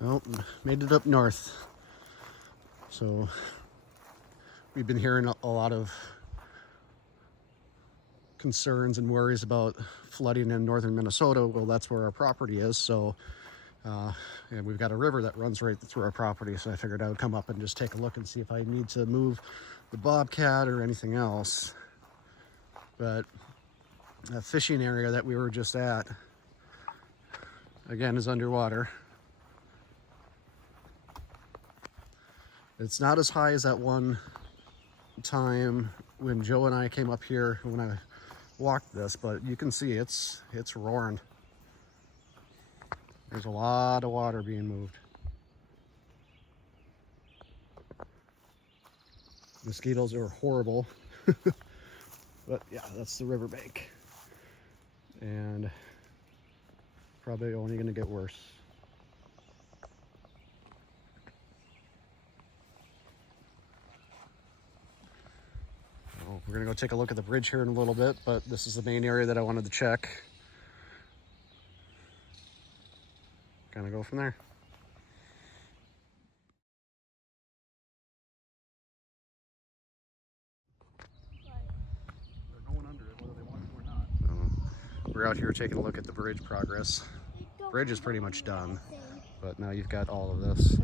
Well, made it up north. So we've been hearing a lot of concerns and worries about flooding in northern Minnesota. Well, that's where our property is. So and we've got a river that runs right through our property. So I figured I would come up and just take a look and see if I need to move the bobcat or anything else. But that fishing area that we were just at, again, is underwater. It's not as high as that one time when Joe and I came up here when I walked this, but you can see it's roaring. There's a lot of water being moved. Mosquitoes are horrible. But yeah, that's the riverbank. And probably only going to get worse. So we're going to go take a look at the bridge here in a little bit, but this is the main area that I wanted to check. Kind of go from there. We're out here taking a look at the bridge progress. Bridge is pretty much done, but now you've got all of this.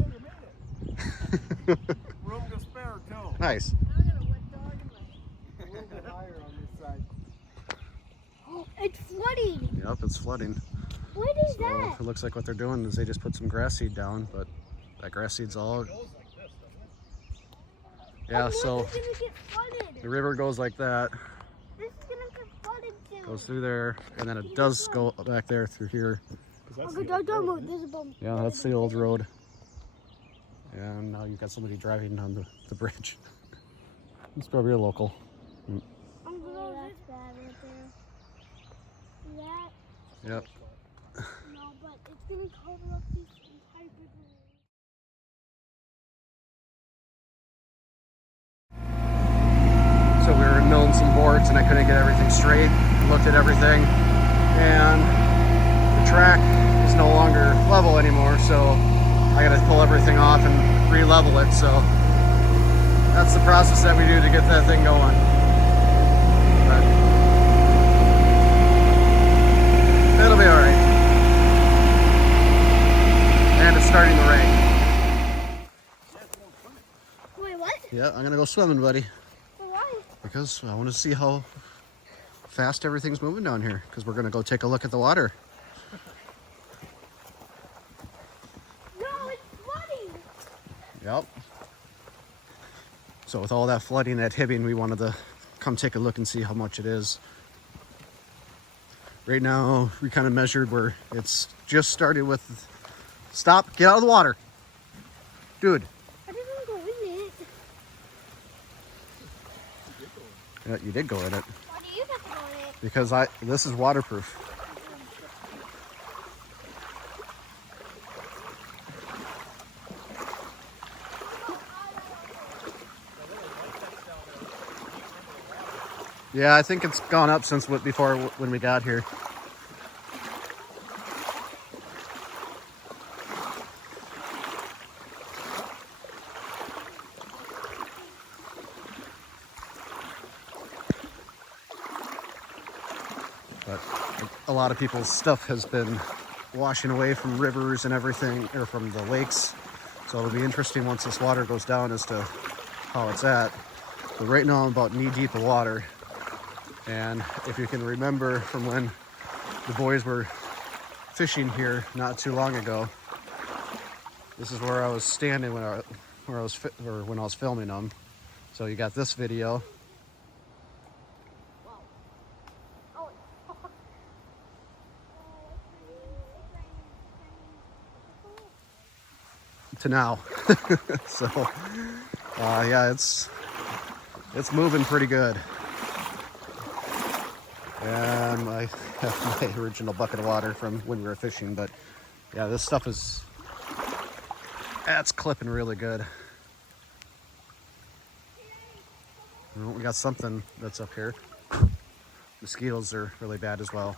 Room to spare too. Nice. A little bit higher on this side. Oh, it's flooding. Yep, it's flooding. What is So that? it looks like what they're doing is they just put some grass seed down, but that grass seed's all... Yeah, so This is gonna get flooded. the river goes like that, This is gonna get flooded soon. goes through there, and then it does go back there through here. Okay, don't move. There's a bump. Yeah, that's the old road. And now you've got somebody driving on the bridge. It's probably a local. Oh, that's bad right there. That, Yep. no, but it's gonna cover up this entire river. So we were milling some boards and I couldn't get everything straight. Looked at everything, and the track is no longer level anymore, so I gotta pull everything off and re-level it. So that's the process that we do to get that thing going. But it'll be all right. And it's starting to rain. Wait, what? Yeah, I'm gonna go swimming, buddy, Why? because I want to see how fast everything's moving down here, because we're gonna go take a look at the water. No, it's flooding. Yep. So with all that flooding at Hibbing, we wanted to come take a look and see how much it is. Right now, we kind of measured where it's just started with... Stop, get out of the water. Dude. I didn't go in it. Yeah, you did go in it. Why do you have to go in it? Because this is waterproof. Yeah, I think it's gone up since before when we got here. But a lot of people's stuff has been washing away from rivers and everything, or from the lakes. So it'll be interesting once this water goes down as to how it's at. But right now I'm about knee deep of water. And if you can remember from when the boys were fishing here not too long ago, this is where I was standing when I was filming them. So you got this video. To now. So yeah, it's moving pretty good. And I have my original bucket of water from when we were fishing, but yeah, this stuff that's clipping really good. Well, we got something that's up here. Mosquitoes are really bad as well.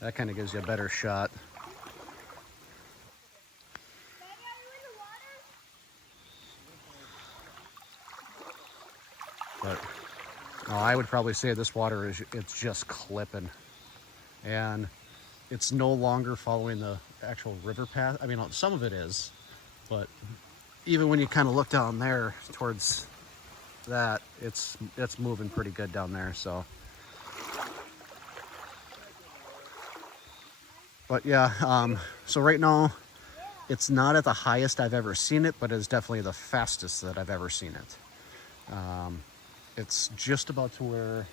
That kind of gives you a better shot. But no, I would probably say this water it's just clipping, and it's no longer following the actual river path. I mean, some of it is, but even when you kind of look down there towards that, it's moving pretty good down there. So, but yeah, so right now it's not at the highest I've ever seen it, but it's definitely the fastest that I've ever seen it. It's just about to where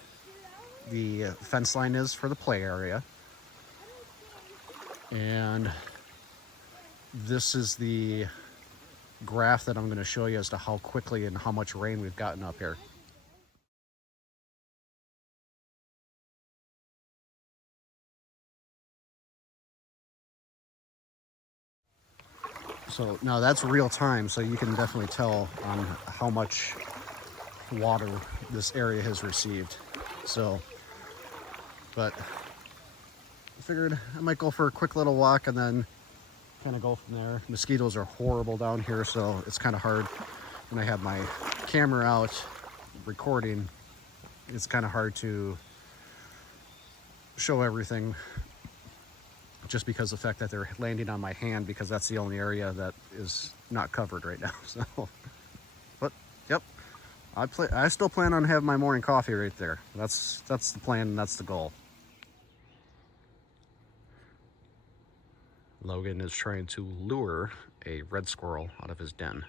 the fence line is for the play area. And this is the graph that I'm going to show you as to how quickly and how much rain we've gotten up here. So now that's real time, so you can definitely tell on how much water this area has received. So, but I figured I might go for a quick little walk and then kind of go from there. Mosquitoes are horrible down here, so it's kind of hard when I have my camera out recording. It's kind of hard to show everything just because of the fact that they're landing on my hand, because that's the only area that is not covered right now. So, but yep, I still plan on having my morning coffee right there. That's the plan, and that's the goal. Logan is trying to lure a red squirrel out of his den.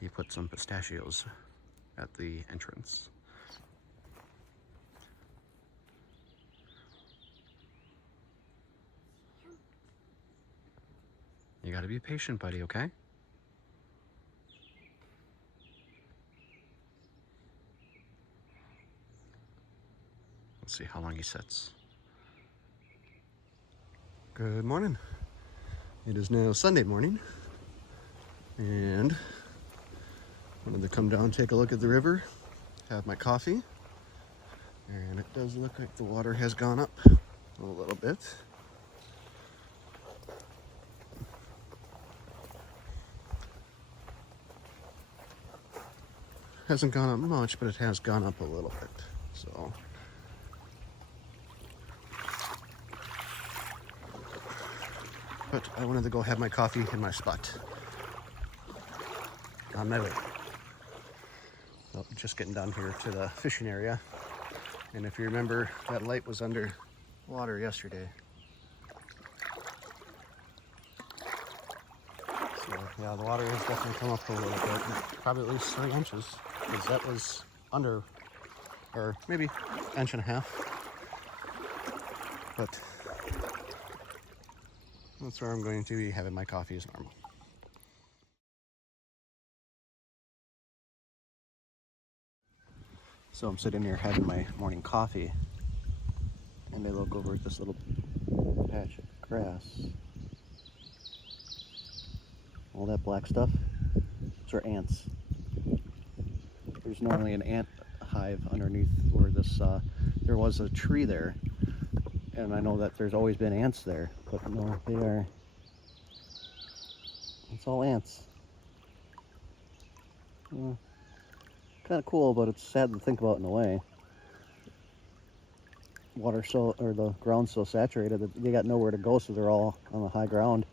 He put some pistachios at the entrance. You gotta be patient, buddy, okay? Let's see how long he sits. Good morning. It is now Sunday morning, and wanted to come down, take a look at the river, have my coffee, and it does look like the water has gone up a little bit. Hasn't gone up much, but it has gone up a little bit. So, but I wanted to go have my coffee in my spot. On my way. So, just getting down here to the fishing area. And if you remember, that light was under water yesterday. So yeah, the water has definitely come up a little bit, probably at least 3 inches, because that was under, or maybe inch and a half. But that's where I'm going to be having my coffee as normal. So I'm sitting here having my morning coffee, and I look over at this little patch of grass. All that black stuff, those are ants. There's normally an ant hive underneath where this, there was a tree there. And I know that there's always been ants there, but no, they are, it's all ants. Yeah. Kind of cool, but it's sad to think about in a way. Water so, or the ground's so saturated that they got nowhere to go, so they're all on the high ground.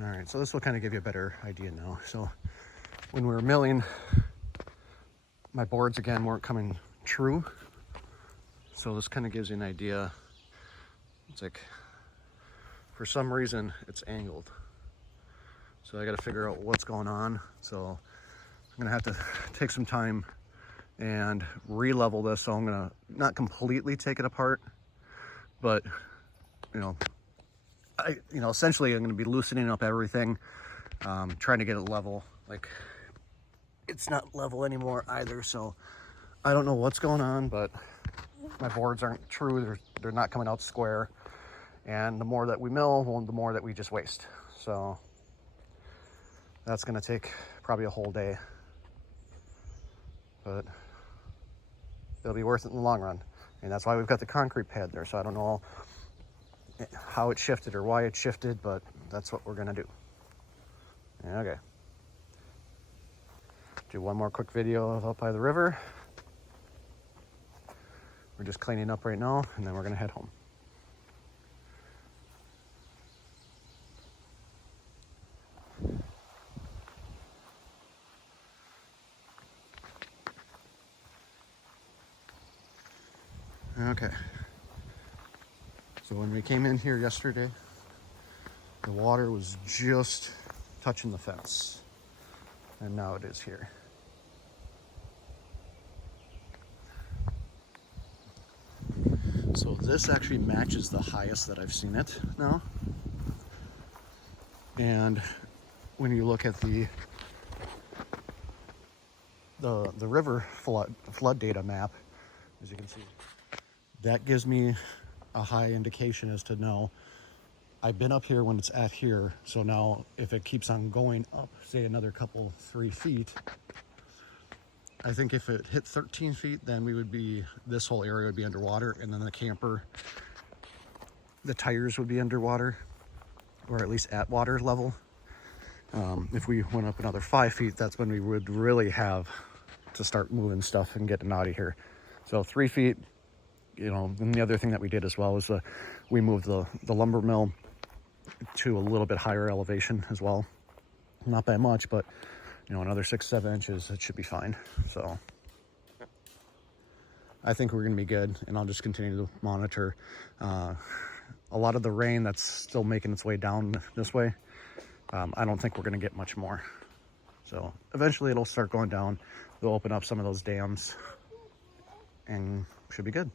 All right, so this will kind of give you a better idea now. So when we were milling, my boards again weren't coming true. So this kind of gives you an idea. It's like, for some reason, it's angled. So I got to figure out what's going on. So I'm gonna have to take some time and re-level this. So I'm gonna not completely take it apart, but essentially I'm gonna be loosening up everything, trying to get it level. Like, it's not level anymore either, so I don't know what's going on, but my boards aren't true. They're not coming out square. And the more that we mill, well, the more that we just waste. So that's going to take probably a whole day. But it'll be worth it in the long run. And that's why we've got the concrete pad there. So I don't know how it shifted or why it shifted, but that's what we're going to do. Okay. Do one more quick video of up by the river. We're just cleaning up right now, and then we're going to head home. Okay. So when we came in here yesterday, the water was just touching the fence. And now it is here. So this actually matches the highest that I've seen it now. And when you look at the river flood data map, as you can see, that gives me a high indication as to know I've been up here when it's at here. So now if it keeps on going up, say another 3 feet, I think if it hit 13 feet, then this whole area would be underwater, and then the camper, the tires would be underwater, or at least at water level. If we went up another 5 feet, that's when we would really have to start moving stuff and getting out of here. So 3 feet, and the other thing that we did as well was we moved the lumber mill to a little bit higher elevation as well. Not by much, but another 6-7 inches, it should be fine. So I think we're going to be good, and I'll just continue to monitor a lot of the rain that's still making its way down this way. I don't think we're going to get much more. So eventually it'll start going down. They'll open up some of those dams and should be good.